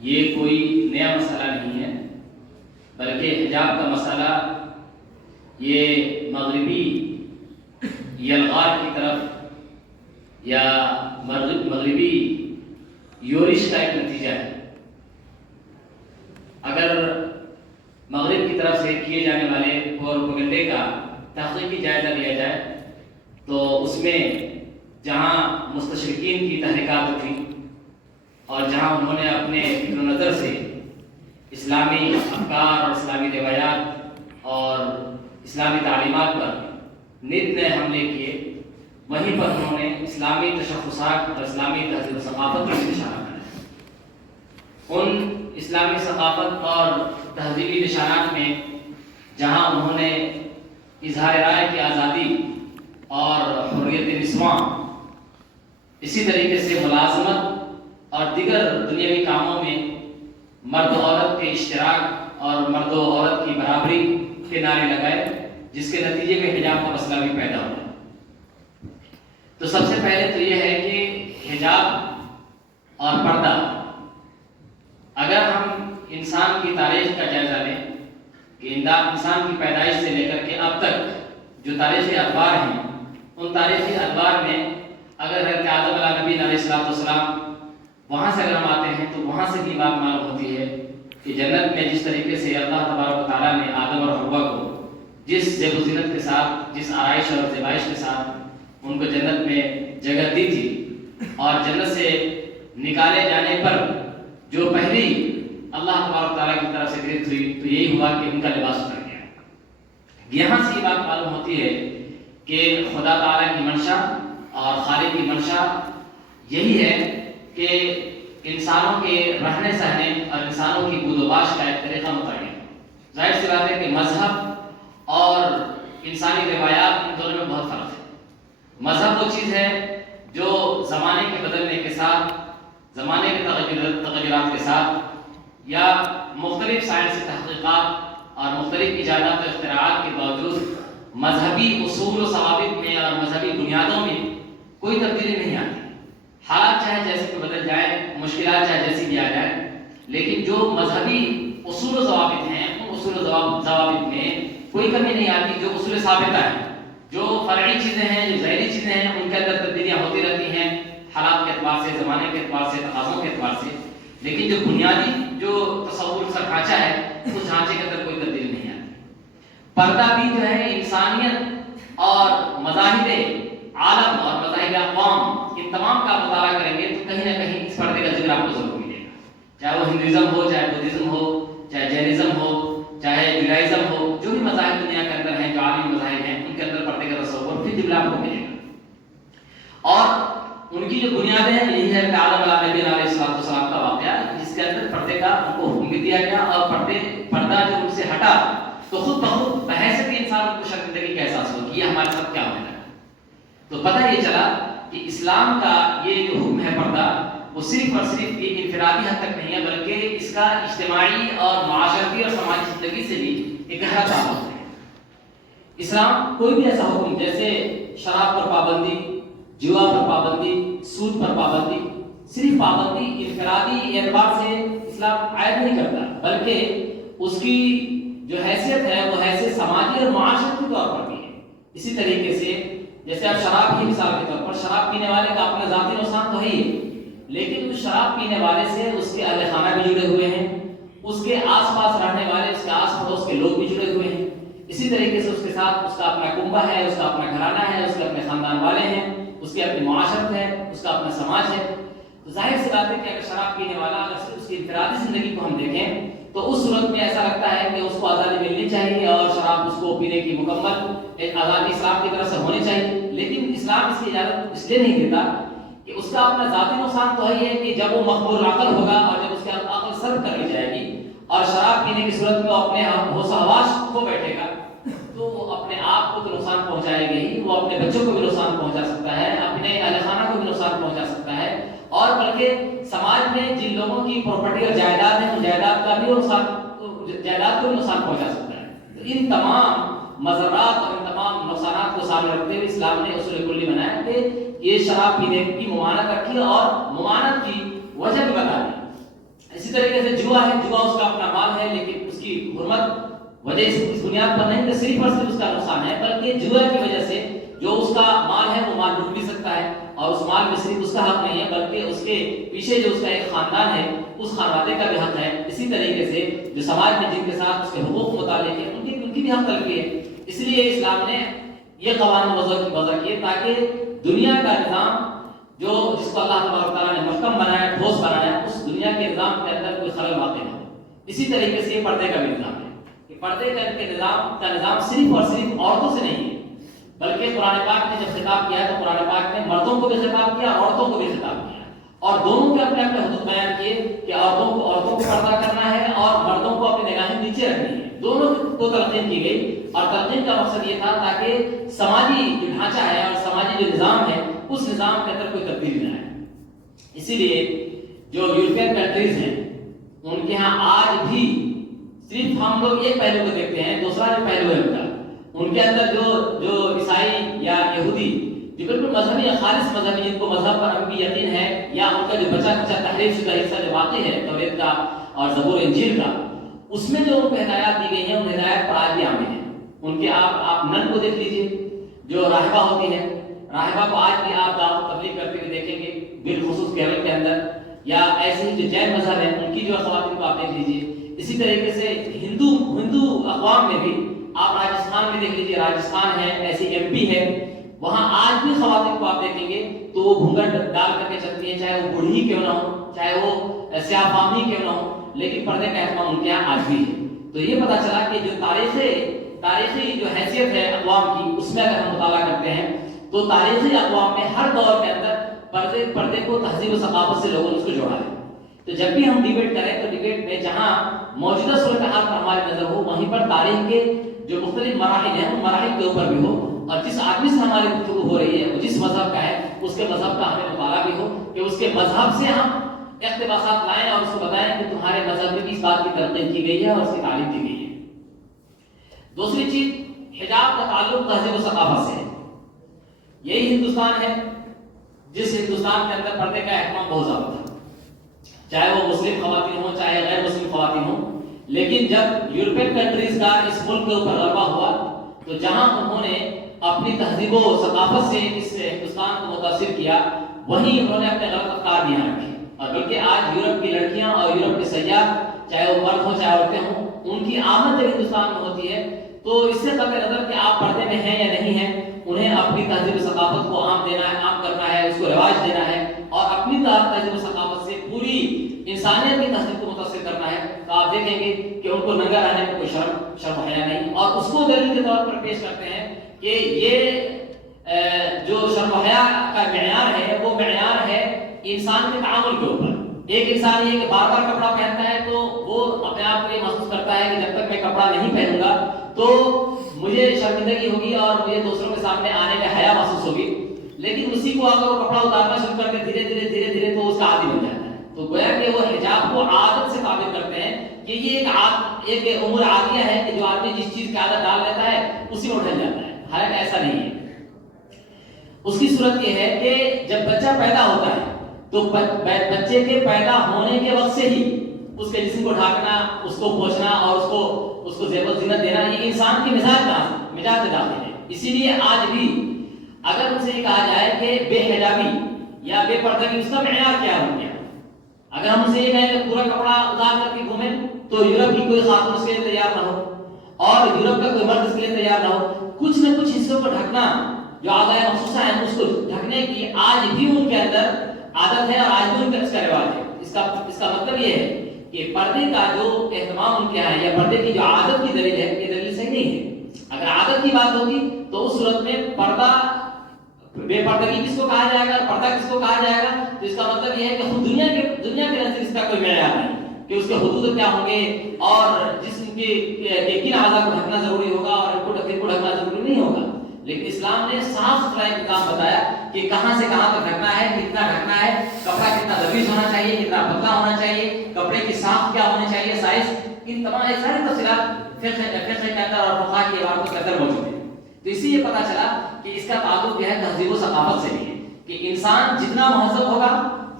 یہ کوئی نیا مسئلہ نہیں ہے، بلکہ حجاب کا مسئلہ یہ مغربی یلغار کی طرف یا مغربی یورش کا ایک نتیجہ ہے۔ اگر مغرب کی طرف سے کیے جانے والے پروپیگنڈے کا تحقیقی جائزہ لیا جائے تو اس میں جہاں مستشرقین کی تحریکات اٹھی اور جہاں انہوں نے اپنے فکر و نظر سے اسلامی افکار اور اسلامی روایات اور اسلامی تعلیمات پر نت نئے حملے کیے، وہیں پر انہوں نے اسلامی تشخصات اور اسلامی تہذیب و ثقافت پر نشانہ بنایا۔ ان اسلامی ثقافت اور تہذیبی نشانات میں جہاں انہوں نے اظہار رائے کی آزادی اور حریت نسواں، اسی طریقے سے ملازمت اور دیگر دنیاوی کاموں میں مرد و عورت کے اشتراک اور مرد و عورت کی برابری کے نعرے لگائے، جس کے نتیجے میں حجاب کا مسئلہ بھی پیدا ہوا۔ تو سب سے پہلے تو یہ ہے کہ حجاب اور پردہ، اگر ہم انسان کی تاریخ کا جائزہ لیں کہ انسان کی پیدائش سے لے کر کے اب تک جو تاریخی ادوار ہیں، ان تاریخی ادوار میں اگر حضرت آدم علیہ نبی علیہ السلام وہاں سے اگر ہم آتے ہیں تو وہاں سے بھی بات معلوم ہوتی ہے کہ جنت میں جس طریقے سے اللہ تبارک و تعالیٰ نے آدم اور حوا کو جس زیب و زینت کے ساتھ، جس آرائش اور زیبائش کے ساتھ ان کو جنت میں جگہ دی تھی، اور جنت سے نکالے جانے پر جو پہلی اللہ تبارک و تعالیٰ کی طرف سے گرفت ہوئی تو یہی ہوا کہ ان کا لباس اتر گیا۔ یہاں سے یہ بات معلوم ہوتی ہے کہ خدا تعالیٰ کی منشا اور خالق کی منشا یہی ہے کہ انسانوں کے رہنے سہنے اور انسانوں کی بود و باش کا ایک طریقہ متعین۔ ظاہر سی بات ہے کہ مذہب اور انسانی روایات ان دونوں میں بہت فرق ہے۔ مذہب وہ چیز ہے جو زمانے کے بدلنے کے ساتھ، زمانے کے تغیرات کے ساتھ، یا مختلف سائنسی تحقیقات اور مختلف ایجادات و اختراعات کے باوجود مذہبی اصول و ضوابط میں اور مذہبی بنیادوں میں کوئی تبدیلی نہیں آتی۔ حالات چاہے جیسے بھی بدل جائیں، مشکلات چاہے جیسی بھی آ جائیں، لیکن جو مذہبی اصول و ضوابط ہیں ان اصول و ضوابط میں کوئی کمی نہیں آتی۔ جو اصول ثابتہ ہیں، جو فرعی چیزیں ہیں، جو ظاہری چیزیں ہیں، ان کے اندر تبدیلیاں ہوتی رہتی ہیں حالات کے اعتبار سے، زمانے کے اعتبار سے، تقاضوں کے اعتبار سے، لیکن جو بنیادی جو تصور سا ڈھانچہ ہے اس ڈھانچے کے اندر کوئی تبدیلی نہیں آتی۔ پردہ بھی جو ہے انسانیت اور مذاہب عالم اور مذاہب اقوام ان تمام کا مطالعہ کریں گے تو کہیں نہ کہیں اس پردے کا ذکر آپ کو ضرور ملے گا، چاہے وہ ہندوازم ہو، چاہے بدھزم ہو، چاہے جینزم ہو، چاہے جوڈائزم ہو، جو بھی مذاہب دنیا کے اندر ہیں، جو عالمی مذاہب ہیں، ان کے اندر پردے کا تصور پھر جملہ آپ کو ملے گا۔ اور ان کی جو بنیادیں ہیں یہی ہے کہ آدم علیہ نبی علیہ السلام کا واقعہ، جس کے اندر پردے کا ان کو حکم بھی دیا گیا، اور پردہ جو ان سے ہٹا تو خود بخود بحیثیت انسان کو شرمندگی کا احساس ہو کہ یہ ہمارے ساتھ کیا ہونے لگا۔ تو پتہ یہ چلا کہ اسلام کا یہ جو حکم ہے پردہ، وہ صرف اور صرف ایک انفرادی حد تک نہیں ہے، بلکہ اس کا اجتماعی اور معاشرتی اور سماجی زندگی سے بھی ایک گہرا تعلق ہے۔ اسلام کوئی بھی ایسا حکم جیسے شراب پر پابندی، جوا پر پابندی، سود پر پابندی، صرف پابندی انفرادی اعتبار سے اسلام عائد نہیں کرتا، بلکہ اس کی جو حیثیت ہے وہ حیثیت سماجی اور معاشرتی طور پر بھی ہے۔ اسی طریقے سے جیسے اب شراب کی مثال کے طور پر، شراب پینے والے کا اپنا ذاتی نقصان تو ہے ہی، لیکن اس شراب پینے والے سے اس کے اہل خانہ بھی جڑے ہوئے ہیں، اس کے آس پاس رہنے والے، اس کے آس پڑوس کے لوگ بھی جڑے ہوئے ہیں۔ اسی طریقے سے اس کے ساتھ اس کا اپنا کنبہ ہے، اس کا اپنا گھرانہ ہے، اس کے اپنے خاندان والے ہیں، اس کی اپنی معاشرت ہے، اس کا اپنا سماج ہے۔ تو ظاہر سی بات ہے کہ اگر شراب پینے والا اگر صرف اس کی انفرادی زندگی کو ہم دیکھیں تو اس صورت میں ایسا لگتا ہے کہ اس کو آزادی ملنی چاہیے اور شراب اس کو پینے کی مکمل ایک آزادی اسلام کی طرف سے ہونی چاہیے، لیکن اسلام اس کی اجازت اس لیے نہیں دیتا کہ اس کا اپنا ذاتی نقصان تو ہے کہ جب وہ مخمور عقل ہوگا اور جب اس کی عقل سرد کر لی جائے گی اور شراب پینے کی صورت میں وہ اپنے ہوش و حواس کھو بیٹھے گا تو وہ اپنے آپ کو تو نقصان پہنچائے گا ہی، وہ اپنے بچوں کو بھی نقصان پہنچا سکتا ہے، اپنے اہل خانہ کو بھی نقصان پہنچا سکتا ہے، اور بلکہ سماج میں جن لوگوں کی پراپرٹی اور جائیداد ہے ان جائیداد کا بھی جائیداد کو بھی نقصان پہنچا سکتا ہے۔ تو ان تمام مضرات اور ان تمام نقصانات کو سامنے رکھتے ہوئے اسلام نے اصول کلی بنایا کہ یہ شراب پینے کی ممانعت رکھی اور ممانعت کی وجہ بھی بتا دی۔ اسی طریقے سے جوا ہے، جوا اس کا اپنا مال ہے، لیکن اس کی حرمت وجہ اس بنیاد پر نہیں کہ صرف اور صرف اس کا نقصان ہے، بلکہ جوا کی وجہ سے جو اس کا مال ہے وہ مال لوٹ بھی سکتا ہے، اور اس مال میں صرف اس کا حق نہیں ہے بلکہ اس کے پیچھے جو اس کا ایک خاندان ہے اس خاندان کا بھی حق ہے۔ اسی طریقے سے جو سماج میں جن کے ساتھ اس کے حقوق متعلق ہے ان کی بھی حق تلفی ہے۔ اس لیے اسلام نے یہ قوانین وضع کیے تاکہ دنیا کا نظام جو جس کو اللہ تبارک تعالیٰ نے محکم بنایا، ٹھوس بنایا، اس دنیا کے نظام کے اندر کوئی خلل واقع نہ ہو۔ اسی طریقے سے یہ پردے کا بھی نظام ہے کہ پردے کا نظام صرف اور صرف عورتوں سے نہیں ہے، بلکہ قرآن پاک نے جب خطاب کیا تو قرآن پاک نے مردوں کو بھی خطاب کیا اور عورتوں کو بھی خطاب کیا، اور دونوں کے اپنے اپنے حدود بیان کیے کہ عورتوں کو پردہ کرنا ہے اور مردوں کو اپنی نگاہیں نیچے رکھنی ہے۔ دونوں کو تلقین کی گئی، اور تلقین کا مقصد یہ تھا تاکہ سماجی جو ڈھانچہ ہے اور سماجی جو نظام ہے اس نظام کے اندر کوئی تبدیلی نہ آئے۔ اسی لیے جو یورپین کنٹریز ہیں ان کے ہاں آج بھی صرف ہم لوگ ایک پہلو کو دیکھتے ہیں، دوسرا جو پہلو ہے ان کے اندر جو عیسائی یا یہودی جو بالکل مذہبی یا خالص مذہبی جن کو مذہب پر ابھی یقین ہے، یا ان کا جو بچا کچا تحریف شدہ حصہ جو واقع ہے توریت کا اور زبور انجیل کا، اس میں جو ان کو ہدایات دی گئی ہیں ان ہدایات پر آج بھی عامل ہیں۔ ان کے آپ نن کو دیکھ لیجئے جو راہبہ ہوتی ہے، راہبہ کو آج بھی آپ دعوت تبلیغ کرتے ہوئے دیکھیں گے، بالخصوص کیرل کے اندر، یا ایسے ہی جو جین مذہب ہے ان کی جو خواتین کو آپ دیکھ لیجئے۔ اسی طریقے سے ہندو اقوام میں بھی آپ راجستھان میں دیکھ لیجئے، راجستھان ہے، ایسے ایم پی ہے، وہاں آج بھی خواتین کو آپ دیکھیں گے تو وہ گھونگھٹ ڈال کر کے چلتی ہیں، چاہے وہ بوڑھی کیوں نہ ہو، چاہے وہ سیاہ فامی کیوں نہ ہو، لیکن پردے کا اہتمام ان کے یہاں آج بھی ہے۔ تو یہ پتہ چلا کہ جو تاریخی جو حیثیت ہے اقوام کی، اس میں اگر ہم مطالعہ کرتے ہیں تو تاریخی اقوام میں ہر دور کے اندر پردے کو تہذیب و ثقافت سے لوگوں نے اس کو جوڑا ہے۔ تو جب بھی ہم ڈیبیٹ کریں تو ڈیبیٹ میں جہاں موجودہ صورتحال پر ہماری نظر ہو، وہیں پر تاریخ کے جو مختلف مراحل ہیں ان مراحل کے اوپر بھی ہو، اور جس آدمی سے ہماری گفتگو ہو رہی ہے وہ جس مذہب کا ہے اس کے مذہب کا ہمیں مطالعہ بھی ہو، کہ اس کے مذہب سے ہم اقتباسات لائیں اور اس کو بتائیں کہ تمہارے مذہب میں اس بات کی تلقین کی گئی ہے اور اس کی تعلیم دی گئی ہے۔ دوسری چیز، حجاب کا تعلق تہذیب و ثقافت سے ہے۔ یہی ہندوستان ہے جس ہندوستان کے اندر پردے کا اہتمام بہت زیادہ تھا، چاہے وہ مسلم خواتین ہوں چاہے غیر مسلم خواتین ہوں، لیکن جب یورپین کنٹریز کا اس ملک کے اوپر غلبہ ہوا تو جہاں انہوں نے اپنی تہذیب و ثقافت سے اس ہندوستان کو متاثر کیا، وہیں انہوں نے اپنے غلط افکار بھی یہاں رکھے، اور بلکہ آج یورپ کی لڑکیاں اور یورپ کے سیاح، چاہے وہ مرد ہوں چاہے عورتیں ہوں، ان کی آمد جب ہندوستان میں ہوتی ہے تو اس سے قطع نظر کہ آپ پردے میں ہیں یا نہیں ہیں، انہیں اپنی تہذیب و ثقافت کو عام کرنا ہے، اس کو رواج دینا ہے، اور اپنی تہذیب و ثقافت سے پوری انسانیت کی تہذیب کو متاثر کرنا ہے۔ تو آپ دیکھیں گے کہ ان کو ننگا رہنے میں کوئی شرم حیا نہیں، اور اس کو دلیل کے طور پر پیش کرتے ہیں کہ یہ جو شرم حیا کا معیار ہے وہ معیار ہے انسان کے تعامل کے اوپر۔ ایک انسان یہ کہ بار بار کپڑا پہنتا ہے تو وہ اپنے آپ کو یہ محسوس کرتا ہے کہ جب تک میں کپڑا نہیں پہنوں گا تو مجھے شرمندگی ہوگی اور مجھے دوسروں کے سامنے آنے میں حیا محسوس ہوگی، لیکن اسی کو اگر وہ کپڑا اتارنا شروع کر کے دھیرے دھیرے تو اس کا عادی بن جاتا ہے۔ تو گویا کہ وہ حجاب کو عادت سے تعبیر کرتے ہیں کہ یہ ایک امور عادیہ ہے کہ جو آدمی جس چیز کی عادت ڈال لیتا ہے اسی میں ڈھل جاتا ہے، حالانکہ ایسا نہیں ہے۔ اس کی صورت یہ ہے کہ جب بچہ پیدا ہوتا ہے تو بچے کے پیدا ہونے کے وقت سے ہی اس کے جسم کو ڈھانکنا، اس کو پوچھنا اور اس کو زیب و زینت دینا، یہ انسان کی مزاج سے داخل ہے۔ اسی لیے آج بھی اگر ان سے یہ کہا جائے کہ بے حجابی یا بے پردگی اس کا معیار کیا ہو گیا، اگر ہم ان سے یہ کہیں کہ پورا کپڑا اتار کر کے گھومیں تو یورپ کی کوئی خاتون اس کے لیے تیار نہ ہو، اور یورپ کا کوئی مرد اس کے لیے تیار نہ ہو۔ کچھ نہ کچھ حصوں کو ڈھکنا، جو اعضاء مخصوصہ ہیں اس کو ڈھکنے کی آج بھی ان کے اندر عادت ہے، اور آج بھی ان کا اس کا رواج ہے۔ اس کا مطلب یہ ہے کہ پردے کا جو اہتمام ان کے ہے یا پردے کی جو عادت کی دلیل ہے، یہ دلیل صحیح نہیں ہے۔ اگر عادت کی بات ہوتی تو اس صورت میں پردہ بے پردگی کس کو کہا جائے گا، پردہ کس کو کہا جائے گا، تو اس کا مطلب یہ ہے کہ خود دنیا کے نزدیک اس کا کوئی معیار نہیں کہ اس کے حدود کیا ہوں گے، اور جسم کے کن اعضاء کو ڈھکنا ضروری ہوگا اور ان کو ڈھکنا ضروری نہیں ہوگا۔ لیکن اسلام نے صاف ستھرا انتظام بتایا کہ کہاں سے کہاں تک ڈھکنا ہے، کتنا ڈھکنا ہے، کپڑا کتنا لبیز ہونا چاہیے، کتنا پتلا ہونا چاہیے، کپڑے کی ساخت کیا ہونی چاہیے، سائز، ان تمام ساری تفصیلات فقہ کے اندر اور فقہ کی عبارتوں کے اندر موجود ہیں۔ تو اسی یہ پتہ چلا کہ اس کا تعلق کیا ہے تہذیب و ثقافت سے بھی ہے، کہ انسان جتنا مہذب ہوگا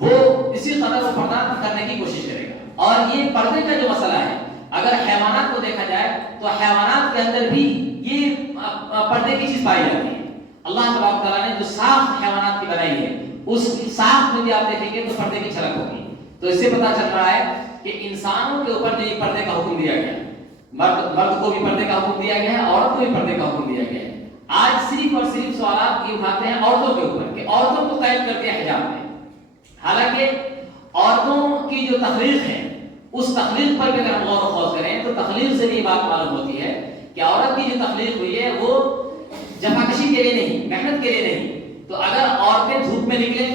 وہ اسی قدر وہ پردہ کرنے کی کوشش کرے گا۔ اور یہ پردے کا جو مسئلہ ہے، اگر حیوانات کو دیکھا جائے تو حیوانات کے اندر بھی یہ پردے کی چیز پائی جاتی ہے۔ اللہ تبارک تعالیٰ نے جو ساخت حیوانات کی بنائی ہے، اس ساخت میں بھی آپ دیکھیں گے تو پردے کی جھلک ہوگی۔ تو اس سے پتہ چل رہا ہے کہ انسانوں کے اوپر جو یہ پردے کا حکم دیا گیا ہے، مرد کو بھی پردے کا حکم دیا گیا ہے، عورت کو بھی پردے کا حکم دیا گیا ہے۔ آج صرف اور صرف سوالات یہ اٹھاتے ہیں عورتوں کے اوپر کہ عورتوں کو قید کر کے حجاب میں، حالانکہ عورتوں کی جو تخلیق ہے اس تخلیق پر بھی اگر ہم غور و خوض کریں تو تخلیق سے بھی بات معلوم ہوتی ہے کہ عورت کی جو تخلیق ہوئی ہے وہ جفاکشی کے لیے نہیں، محنت کے لیے نہیں۔ تو اگر عورتیں دھوپ میں نکلیں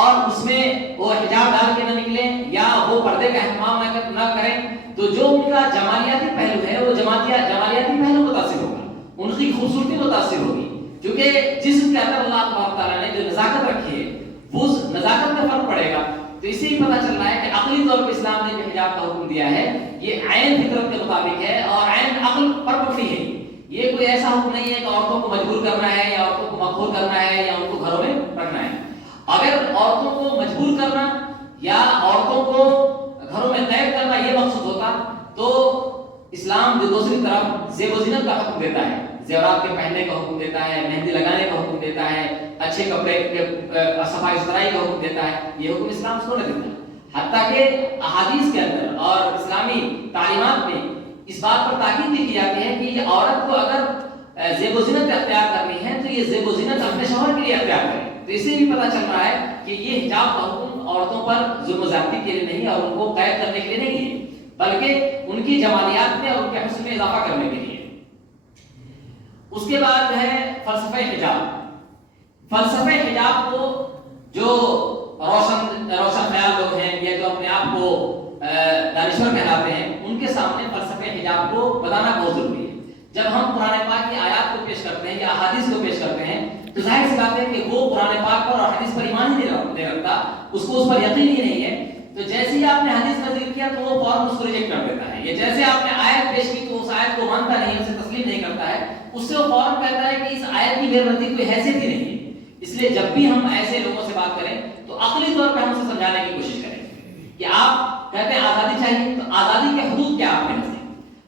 اور اس میں وہ حجاب ڈال کے نہ نکلیں یا وہ پردے کا اہتمام نہ کریں تو جو ان کا جمالیاتی پہلو ہے وہ جمالیاتی پہلو متاثر ہوگا، ان کی خوبصورتی متاثر ہوگی، کیونکہ جسم کے اندر اللہ تبارک تعالیٰ نے جو نزاکت رکھی ہے وہ نزاکت میں فرق پڑے گا۔ تو اس سے ہی پتہ چل رہا ہے کہ عقلی طور پر اسلام نے جو حجاب کا حکم دیا ہے یہ عین فطرت کے مطابق ہے اور عین عقل پر مبنی ہے۔ یہ کوئی ایسا حکم نہیں ہے کہ عورتوں کو مجبور کرنا ہے یا عورتوں کو مقہور کرنا ہے یا ان کو گھروں میں رکھنا ہے۔ اگر عورتوں کو مجبور کرنا یا عورتوں کو گھروں میں قید کرنا یہ مقصود ہوتا تو اسلام جو دوسری طرف زیب و زینت کا حکم دیتا ہے، زیورات کے پہننے کا حکم دیتا ہے، مہندی لگانے کا حکم دیتا ہے، اچھے کپڑے صفائی ستھرائی کا حکم دیتا ہے، یہ حکم اسلام کو نہ دیتا۔ حتیٰ کہ احادیث کے اندر اور اسلامی تعلیمات میں اس بات پر تاکید بھی کی جاتی ہے کہ یہ عورت کو اگر زیب و زینت اختیار کرنی ہے تو یہ زیب و زینت اپنے شوہر کے لیے اختیار کرے۔ تو اس سے بھی پتہ چل رہا ہے کہ یہ حجاب کا حکم عورتوں پر ظلم و زیادتی کے لیے نہیں اور ان کو قید کرنے کے لیے نہیں ہے، بلکہ ان کی جمالیات میں اور ان کے حسن میں اضافہ کرنے کے لیے۔ اس کے بعد ہے فلسفہ حجاب۔ فلسفہ حجاب کو جو روشن خیال لوگ ہیں یا جو اپنے آپ کو دانشور کہلاتے ہیں ان کے سامنے فلسفہ حجاب کو بتانا بہت ضروری ہے۔ جب ہم قرآن پاک کی آیات کو پیش کرتے ہیں یا احادیث کو پیش کرتے ہیں تو ظاہر سی بات ہے کہ وہ قرآن پاک پر اور حدیث پر ایمان ہی نہیں رکھتا، اس کو اس پر یقین ہی نہیں ہے۔ تو جیسے ہی آپ نے حدیث کا ذکر کیا تو وہ فوراً اس کو ریجیکٹ کر دیتا ہے، یا جیسے آپ نے آیت پیش کی تو اس آیت کو مانتا نہیں، اسے تسلیم نہیں کرتا ہے، اس سے وہ فوراً کہتا ہے کہ اس آیت کی غیر مردی کوئی حیثیت ہی نہیں ہے۔ اس لیے جب بھی ہم ایسے لوگوں سے بات کریں تو عقلی طور پر ہم اسے سمجھانے کی کوشش کریں کہ آپ کہتے ہیں آزادی چاہیے، تو آزادی کے حدود کیا آپ کے نزدیک؟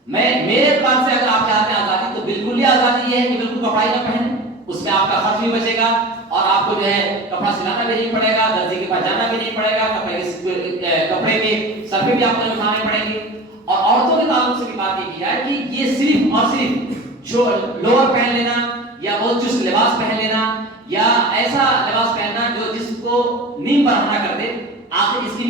میرے اعتبار سے اگر آپ چاہتے ہیں آزادی تو بالکل ہی آزادی یہ ہے کہ بالکل کپڑا ہی نہ پہنیں، اس میں آپ کا خرچ بھی بچے گا اور آپ کو جو ہے کپڑا سلانا بھی نہیں پڑے گا، درزی کے پاس جانا بھی نہیں پڑے گا، کپڑے کے سر پہ بھی آپ کو اٹھانے پڑیں گے۔ اور عورتوں کے تعلق سے بھی بات یہ کی جائے کہ یہ صرف اور صرف جو لوور پہن لینا یا بہت چست لباس پہن لینا یا ایسا لباس پہننا جو جس کو نیم برہنہ کر دے، آخر اس کی